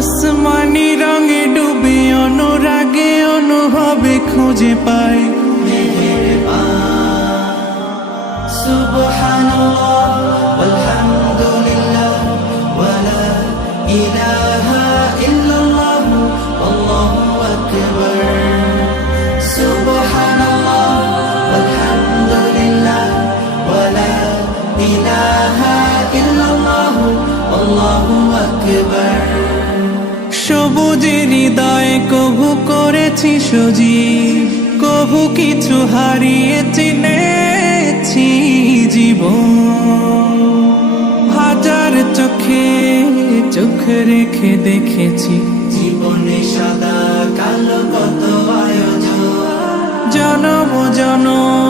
আসমানি রঙে ডুবে অনুরাগে অনুভবে খুঁজে পাই সুবহানাল্লাহ ওয়ালহামদুলিল্লাহ ওয়ালা ইলাহা ইল্লাল্লাহ আল্লাহু আকবার সুবহানাল্লাহ ওয়ালহামদুলিল্লাহ ওয়ালা ইলাহা ইল্লাল্লাহ আল্লাহু আকবার সবুজে হৃদয়ে কভু করেছি সজীব কভু কিছু হারিয়ে চিনেছি জীবন হাজার চোখে চোখ রেখে দেখেছি জীবনে সাদা কালো কত আয়োজন জনম জনম